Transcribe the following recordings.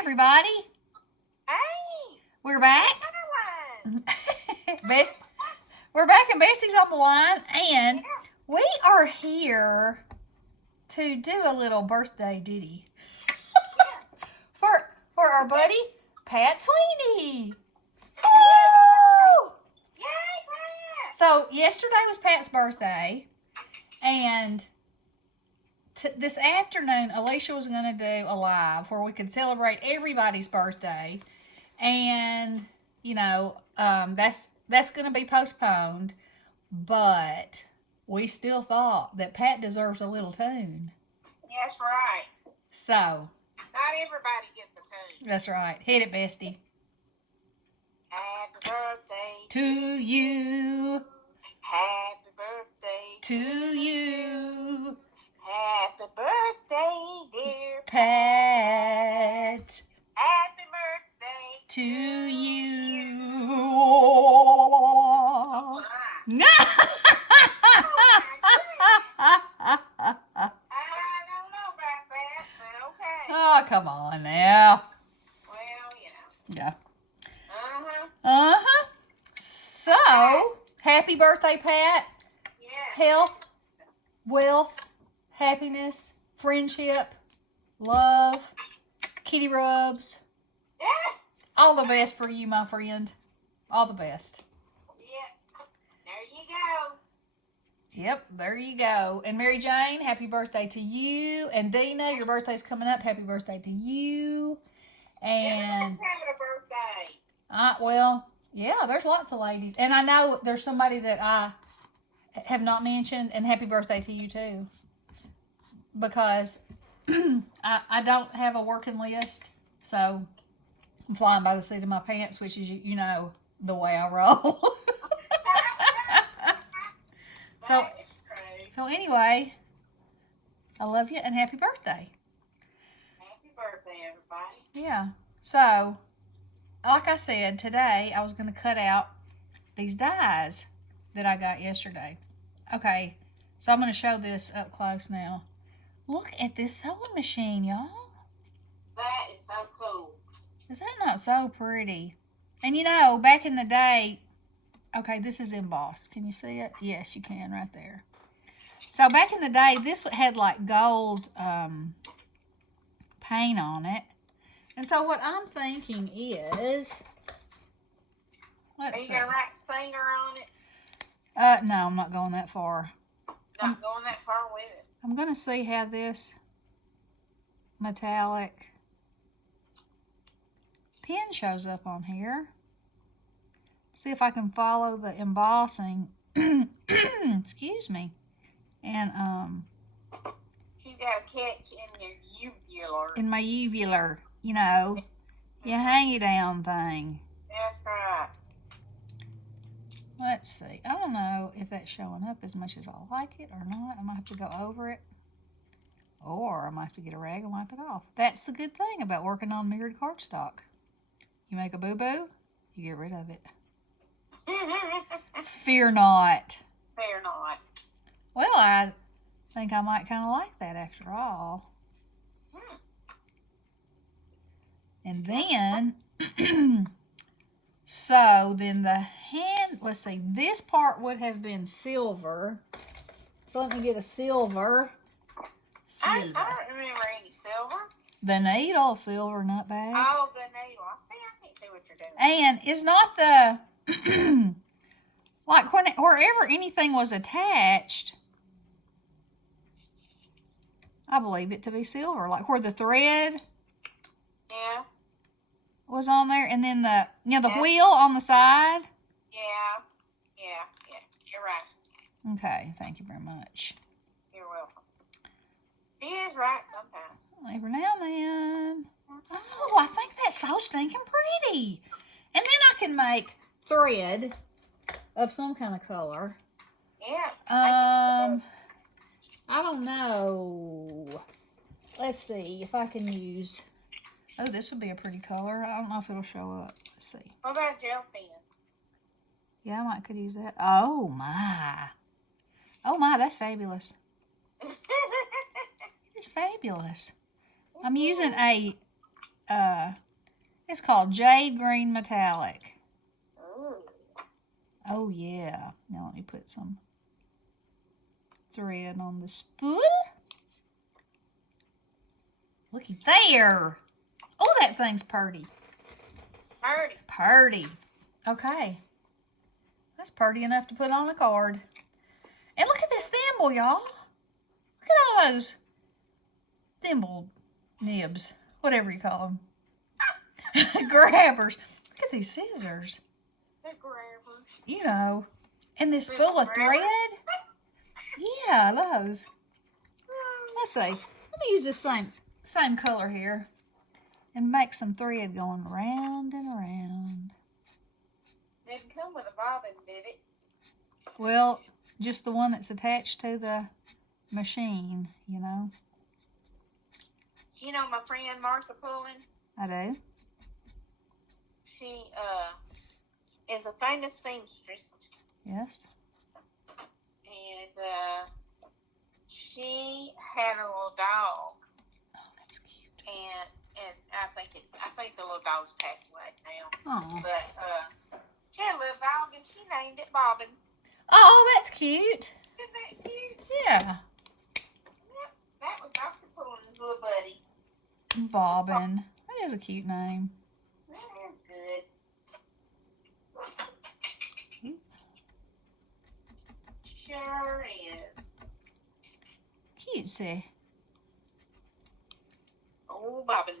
everybody. Hey. We're back. We're back and Bessie's on the line. And we are here to do a little birthday ditty for our buddy, Pat Sweeney. Woo! Yay, Pat! So yesterday was Pat's birthday. And this afternoon, Alicia was going to do a live where we could celebrate everybody's birthday. And, you know, that's going to be postponed. But we still thought that Pat deserves a little tune. That's right. So. Not everybody gets a tune. That's right. Hit it, bestie. Happy birthday to you. Happy birthday to you. Happy birthday, dear Pat. Happy birthday to you. No. I don't know about that, but okay. Oh, come on now. Well, you know. Yeah. Uh-huh. So, happy birthday, Pat. Yeah. Health, wealth, happiness, friendship, love, kitty rubs. Yeah. All the best for you, my friend. All the best. Yep. There you go. Yep, there you go. And Mary Jane, happy birthday to you. And Dina, your birthday's coming up. Happy birthday to you. And everyone's having a birthday. Well, yeah, there's lots of ladies. And I know there's somebody that I have not mentioned. And happy birthday to you, too. Because I don't have a working list. So I'm flying by the seat of my pants, which is, you know, the way I roll. So anyway, I love you and happy birthday. Happy birthday, everybody. Yeah. So, like I said, today I was going to cut out these dies that I got yesterday. Okay, so I'm going to show this up close now. Look at this sewing machine, y'all. That is so cool. Is that not so pretty? And you know, back in the day, okay, this is embossed. Can you see it? Yes, you can right there. So back in the day, this had like gold paint on it. And so what I'm thinking is, Are you going to write Singer on it? No, I'm not going that far. Not going that far with it. I'm going to see how this metallic pen shows up on here. See if I can follow the embossing. Excuse me. And she's got a catch in your uvular. In my uvular, you know, your hang it down thing. That's right. Let's see. I don't know if that's showing up as much as I like it or not. I might have to go over it. Or I might have to get a rag and wipe it off. That's the good thing about working on mirrored cardstock. You make a boo-boo, you get rid of it. Fear not. Fear not. Well, I think I might kind of like that after all. And then, so then the hand, let's see, this part would have been silver. So let me get a silver. I don't remember any silver. The needle, silver, not bad. Oh, the needle. I can't see what you're doing. And it's not the, like wherever anything was attached, I believe it to be silver. Like where the thread was on there. And then the, you know, the wheel on the side. Yeah. You're right. Okay, thank you very much. You're welcome. She is right sometimes. Every now and then. Oh, I think that's so stinking pretty. And then I can make thread of some kind of color. Yeah. I don't know. Let's see if I can use. Oh, this would be a pretty color. I don't know if it'll show up. Let's see. What about gel pen? Yeah, I might could use that. Oh my. Oh my, that's fabulous. It's fabulous. I'm using a it's called Jade Green Metallic. Ooh. Oh, yeah. Now let me put some thread on the spool. Looky there. Oh, that thing's purty. Purty. Purty. Okay. That's purty enough to put on a card. And look at this thimble, y'all. Look at all those thimble nibs. Whatever you call them. Grabbers. Look at these scissors. The grabbers. You know. And this spool of thread. Yeah, those. Let's see. Let me use this same color here. And make some thread going around and around. Didn't come with a bobbin, did it? Well, just the one that's attached to the machine, you know. You know my friend Martha Pullen? I do. She is a famous seamstress. Yes. And she had a little dog. Oh, that's cute. And I think the little dog's passed away now. Oh. But she had a little dog and she named it Bobbin. Oh, that's cute. Isn't that cute? Yeah. Yep, that was Dr. Pullen's little buddy. Bobbin. That is a cute name. That is good. Sure is. Cutesy. Oh, Bobbin.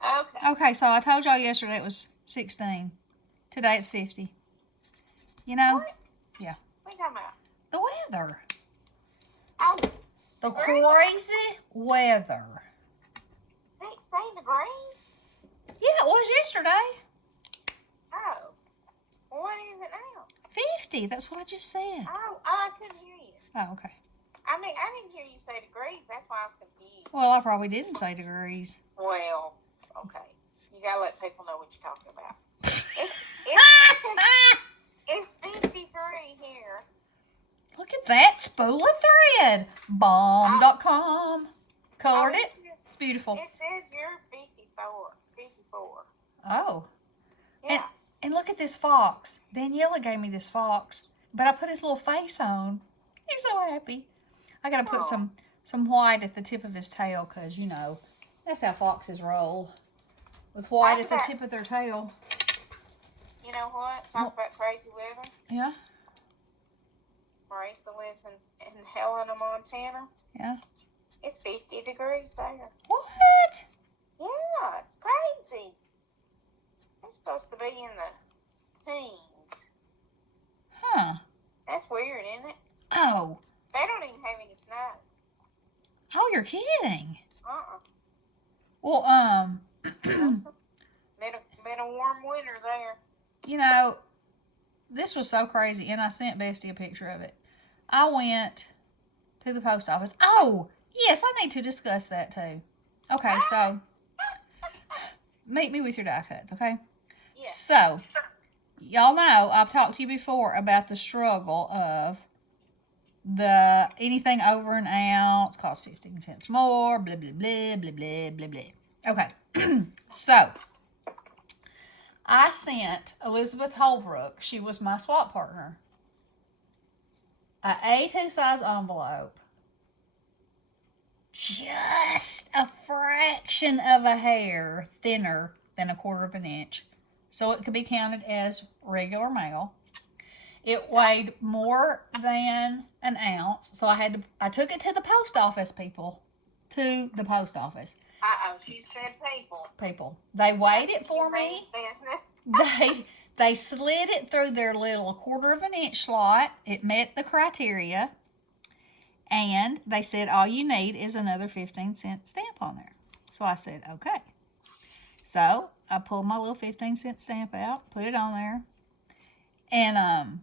Okay. Okay, so I told y'all yesterday it was 16. Today it's 50. You know? What? Yeah. What are you talking about? The weather. Oh, The crazy weather. 16 degrees? Yeah, it was yesterday. Oh. What is it now? 50. That's what I just said. Oh, I couldn't hear you. Oh, okay. I mean, I didn't hear you say degrees. That's why I was confused. Well, I probably didn't say degrees. Well, okay. You gotta let people know what you're talking about. It's 53 here. Look at that spool of thread. Bomb.com. Colored it. It's beautiful. It says you're 54. 54. Oh. Yeah. And look at this fox. Daniela gave me this fox, but I put his little face on. He's so happy. I gotta put some white at the tip of his tail because, you know, that's how foxes roll. With white at the tip of their tail. You know what? Talk about crazy weather. Yeah. Marisa lives in Helena, Montana. Yeah. It's 50 degrees there. What? Yeah, it's crazy. It's supposed to be in the teens. Huh. That's weird, isn't it? Oh. They don't even have any snow. Oh, you're kidding. Uh-uh. Well, Been a warm winter there. you know, this was so crazy, and I sent Bestie a picture of it. I went to the post office. Oh, yes, I need to discuss that too. Okay, so meet me with your die cuts, okay? Yeah. So, y'all know I've talked to you before about the struggle of the anything over an ounce costs 15 cents more, blah, blah, blah, blah, blah, blah, blah. Okay, so I sent Elizabeth Holbrook, she was my swap partner, a A2 size envelope, just a fraction of a hair thinner than 1/4 of an inch, so it could be counted as regular mail. It weighed more than an ounce, so I took it to the post office, people. To the post office. Uh-oh, she said people. They weighed it for me. Business. They slid it through their little 1/4 of an inch slot. It met the criteria. And they said all you need is another 15-cent stamp on there. So I said, okay. So I pulled my little 15-cent stamp out, put it on there. And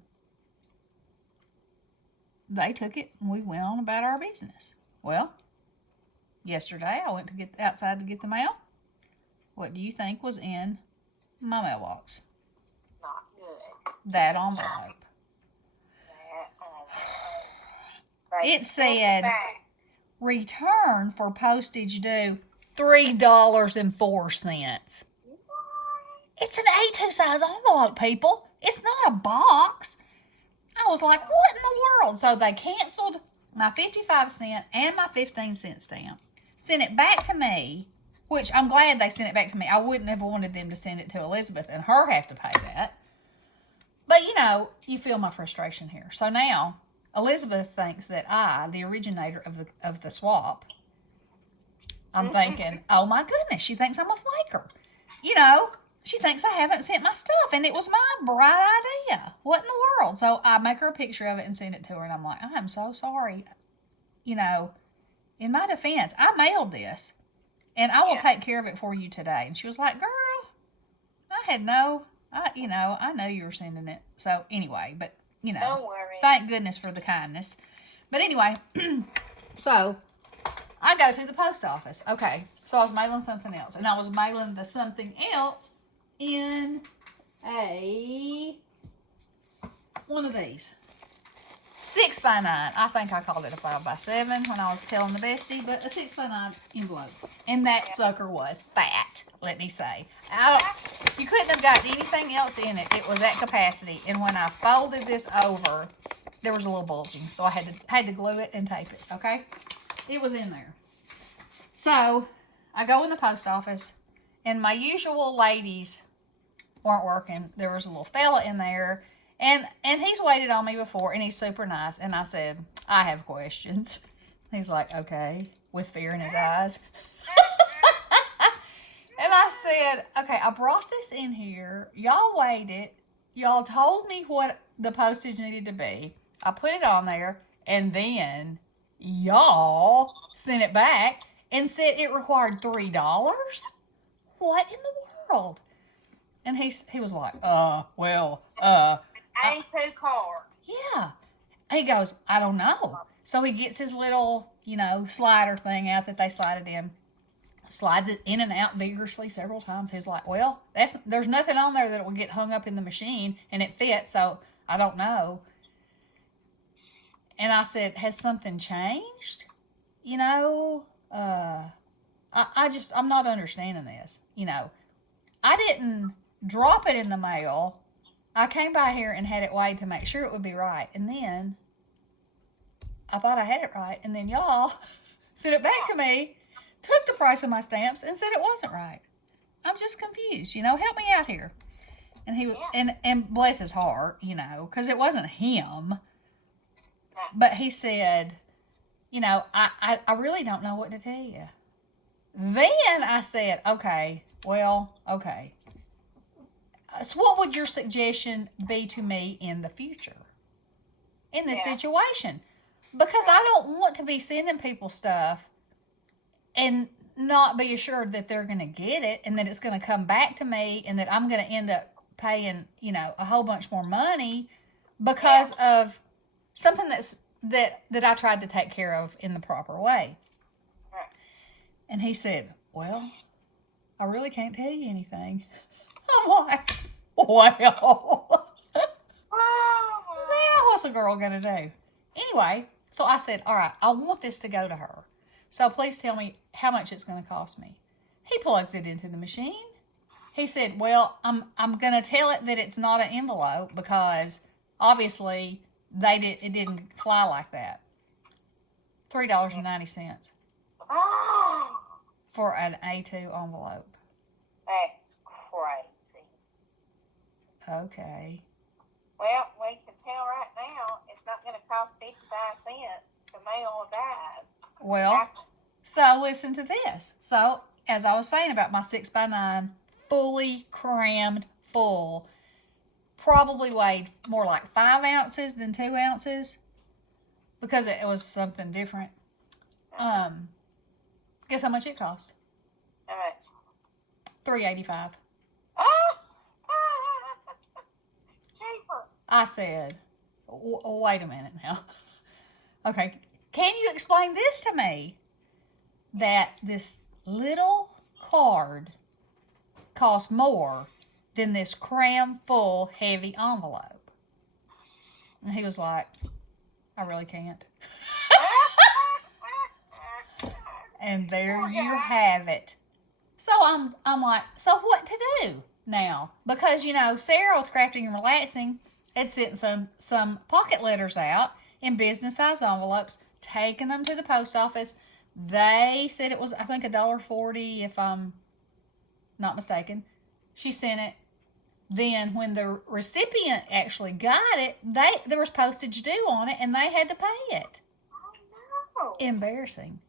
they took it and we went on about our business. Well, yesterday I went to get outside to get the mail. What do you think was in my mailbox? Not good. That envelope. It said, return for postage due $3.04. It's an A2 size envelope, people. It's not a box. I was like, what in the world? So they canceled my 55-cent and my 15-cent stamp, sent it back to me, which I'm glad they sent it back to me. I wouldn't have wanted them to send it to Elizabeth and her have to pay that. But, you feel my frustration here. So now Elizabeth thinks that I, the originator of the swap, I'm thinking, oh my goodness, she thinks I'm a flaker. She thinks I haven't sent my stuff, and it was my bright idea. What in the world? So I make her a picture of it and send it to her, and I'm like, I am so sorry. In my defense, I mailed this, and I will take care of it for you today. And she was like, girl, I know you were sending it. So anyway, but, Don't worry. Thank goodness for the kindness. But anyway, so I go to the post office. Okay, so I was mailing something else, and I was mailing the something else in one of these 6x9. I think I called it a 5x7 when I was telling the bestie, but a 6x9 envelope, and that sucker was fat. Let me say, you couldn't have got anything else in it. It was at capacity, and when I folded this over, there was a little bulging, so I had to glue it and tape it. Okay, it was in there. So I go in the post office, and my usual ladies weren't working. There was a little fella in there, and he's waited on me before, and he's super nice. And I said, I have questions. He's like, okay, with fear in his eyes. And I said, okay, I brought this in here. Y'all weighed it. Y'all told me what the postage needed to be. I put it on there, and then y'all sent it back and said it required $3. What in the world? And he was like, A2 card. Yeah. He goes, I don't know. So he gets his little, slider thing out that they slide it in, slides it in and out vigorously several times. He's like, well, there's nothing on there that will get hung up in the machine, and it fits, so I don't know. And I said, has something changed? I'm not understanding this. I didn't drop it in the mail. I came by here and had it weighed to make sure it would be right. And then I thought I had it right. And then y'all sent it back to me, took the price of my stamps, and said it wasn't right. I'm just confused. Help me out here. And he and bless his heart, because it wasn't him. But he said, I really don't know what to tell you. Then I said, okay. So what would your suggestion be to me in the future? In this situation? Because I don't want to be sending people stuff and not be assured that they're going to get it and that it's going to come back to me and that I'm going to end up paying, a whole bunch more money because of something that I tried to take care of in the proper way. And he said, well, I really can't tell you anything. I'm like, well, now what's a girl going to do? Anyway, so I said, all right, I want this to go to her. So please tell me how much it's going to cost me. He plugs it into the machine. He said, well, I'm going to tell it that it's not an envelope because obviously it didn't fly like that. $3.90 for an A2 envelope. That's crazy. Okay. Well, we can tell right now it's not going to cost 55 cents to mail a guys. Well, so listen to this. So, as I was saying about my 6x9, fully crammed full, probably weighed more like 5 ounces than 2 ounces because it was something different. Guess how much it cost? How much? $3.85. Cheaper. I said, wait a minute now. Okay, can you explain this to me? That this little card costs more than this cram full heavy envelope. And he was like, I really can't. And there Oh, you yeah. have it. So I'm like, so what to do now? Because, Sarah with Crafting and Relaxing had sent some pocket letters out in business size envelopes, taken them to the post office. They said it was, I think, $1.40, if I'm not mistaken. She sent it. Then when the recipient actually got it, there was postage due on it, and they had to pay it. Oh, no. Embarrassing.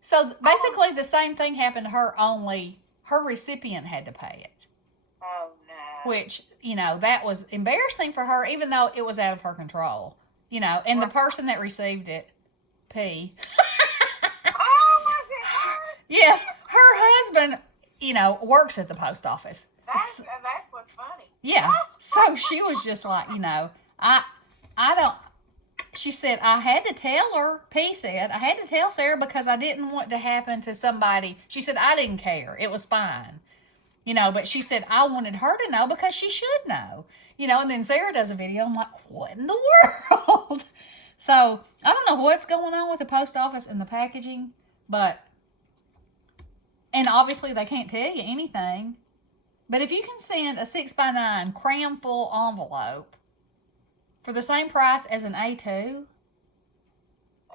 So basically the same thing happened to her, only her recipient had to pay it. Oh, no. Which, that was embarrassing for her, even though it was out of her control. And the person that received it, P. Oh, my God. Yes, her husband, works at the post office. That's what's funny. Yeah. So she was just like, I don't. She said, I had to tell her, P said, I had to tell Sarah because I didn't want to happen to somebody. She said, I didn't care. It was fine. But she said, I wanted her to know because she should know. And then Sarah does a video. I'm like, what in the world? So I don't know what's going on with the post office and the packaging, and obviously they can't tell you anything. But if you can send a 6x9 cram full envelope for the same price as an A2,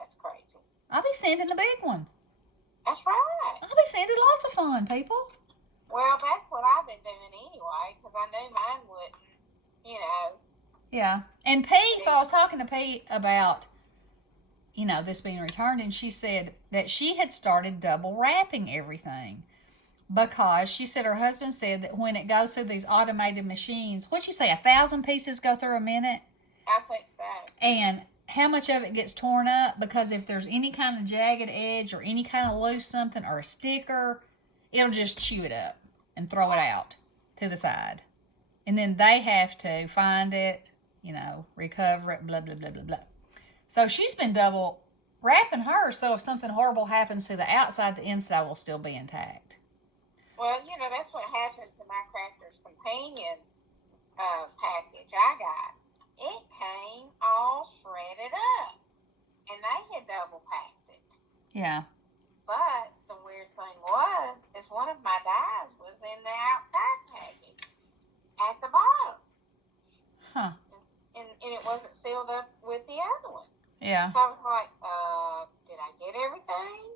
That's crazy. I'll be sending the big one. That's right. I'll be sending lots of fun, people. Well, that's what I've been doing anyway, because I knew mine wouldn't, Yeah. And P, so I was talking to P about, this being returned, and she said that she had started double wrapping everything. Because she said her husband said that when it goes through these automated machines, what'd you say, 1,000 pieces go through a minute? I think so. And how much of it gets torn up? Because if there's any kind of jagged edge or any kind of loose something or a sticker, it'll just chew it up and throw it out to the side. And then they have to find it, recover it, blah, blah, blah, blah, blah. So she's been double wrapping hers, so if something horrible happens to the outside, the inside will still be intact. Well, that's what happened to my Crafter's Companion package I got. It came all shredded up, and they had double packed it. Yeah. But the weird thing is one of my dies was in the outside package at the bottom. Huh. And it wasn't sealed up with the other one. Yeah. So I was like, did I get everything?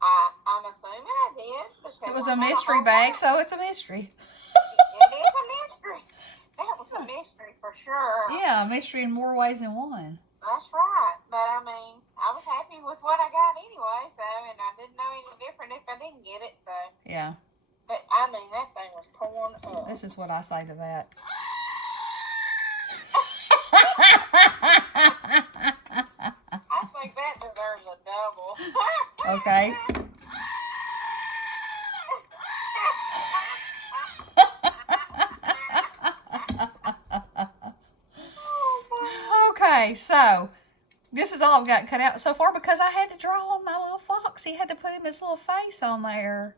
I'm assuming I did. It was a mystery bag, so it's a mystery. It is a mystery. That was a mystery for sure. Yeah, a mystery in more ways than one. That's right. But I was happy with what I got anyway, and I didn't know any different if I didn't get it, so. Yeah. But, that thing was torn up. This is what I say to that. I think that deserves a double. Okay. Okay, so this is all I've got cut out so far because I had to draw on my little fox. He had to put his little face on there.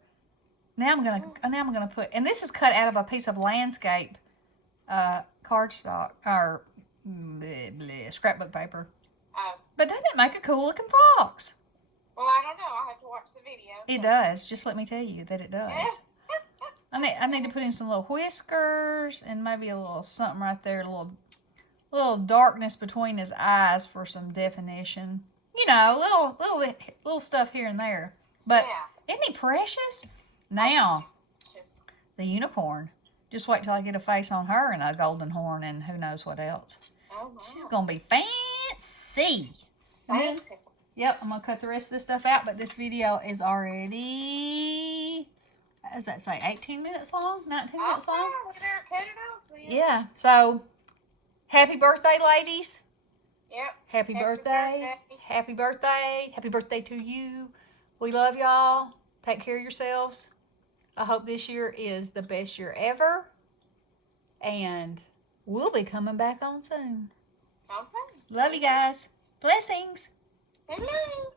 Now I'm gonna put, and this is cut out of a piece of landscape cardstock or scrapbook paper. But doesn't it make a cool looking fox? Well, I don't know. I'll have to watch the video. It does. Just let me tell you that it does. I need to put in some little whiskers and maybe a little something right there, a little darkness between his eyes for some definition. Little stuff here and there. But isn't he precious? Now, the unicorn. Just wait till I get a face on her and a golden horn and who knows what else. Oh, wow. She's gonna be fancy. And then, yep, I'm gonna cut the rest of this stuff out. But this video is already, what does that say, 18 minutes long? 19 minutes long? We're gonna cut it off then. Yeah. So, happy birthday, ladies. Yep. Happy birthday. Happy birthday. Happy birthday to you. We love y'all. Take care of yourselves. I hope this year is the best year ever. And we'll be coming back on soon. Okay. Love you guys. Blessings. Hello.